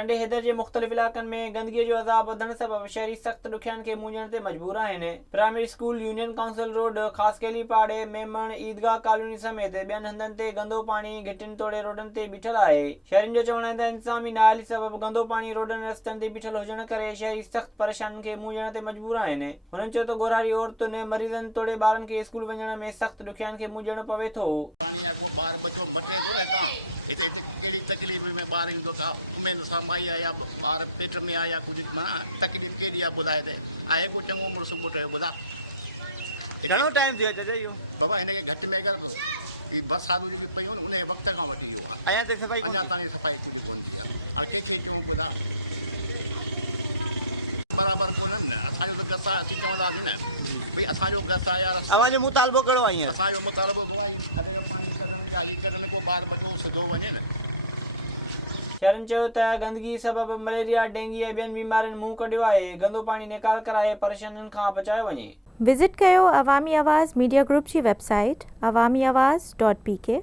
ٹنڈے حيدر जे मुख़्तलिफ इलाइक़नि में गंदगीअ जो अज़ाब वधण सबबि शहरी सख़्त ॾुखियानि खे मुंझण ते मजबूर आहिनि। Primary school, union council road, Khaskheli पाड़े, मेमण, ईदगाह कॉलोनी समेत ॿियनि हंधनि ते गंदो पाणी घिटियुनि तोड़े रोडनि ते बीठल आहे। शहरियुनि जो चवणु आहे त इंतज़ामी नाअहली सबबि गंदो पाणी रोडनि रस्तनि ते बीठल हुजण करे शहरी सख़्त परेशानियुनि खे मुंझण ते मजबूर आहिनि। हुननि चयो त ॻोरारी औरतुनि, मरीज़नि तोड़े ॿारनि खे स्कूल वञण में सख़्त ॾुखियानि खे मुंझणो पवे थो। घणो टाइम थियो आहे इहो? बाबा हिनखे घटि में घटि बरसाति में पयूं हुन जे वक़्त खां वठी अञा ताईं सफ़ाई कोन थी। बराबरि कोन्हनि न, असांजो त गस आहे, असीं चवंदासीं न भई असांजो गस आहे यार। अवां जो मुतालबो कहिड़ो आहे हींअर? असांजो मुतालबो को ॿार बचो सिधो वञे न। शहरनि चयो त गंदगी सबबि मलेरिया, डेंगी ऐं ॿियनि बीमारियुनि मुंहुं कढियो आहे। गंदो पाणी निकाल कराए परेशानियुनि खां बचायो वञे। विज़िट कयो अवामी आवाज़ मीडिया ग्रुप जी वेबसाइट awamiawaz.pk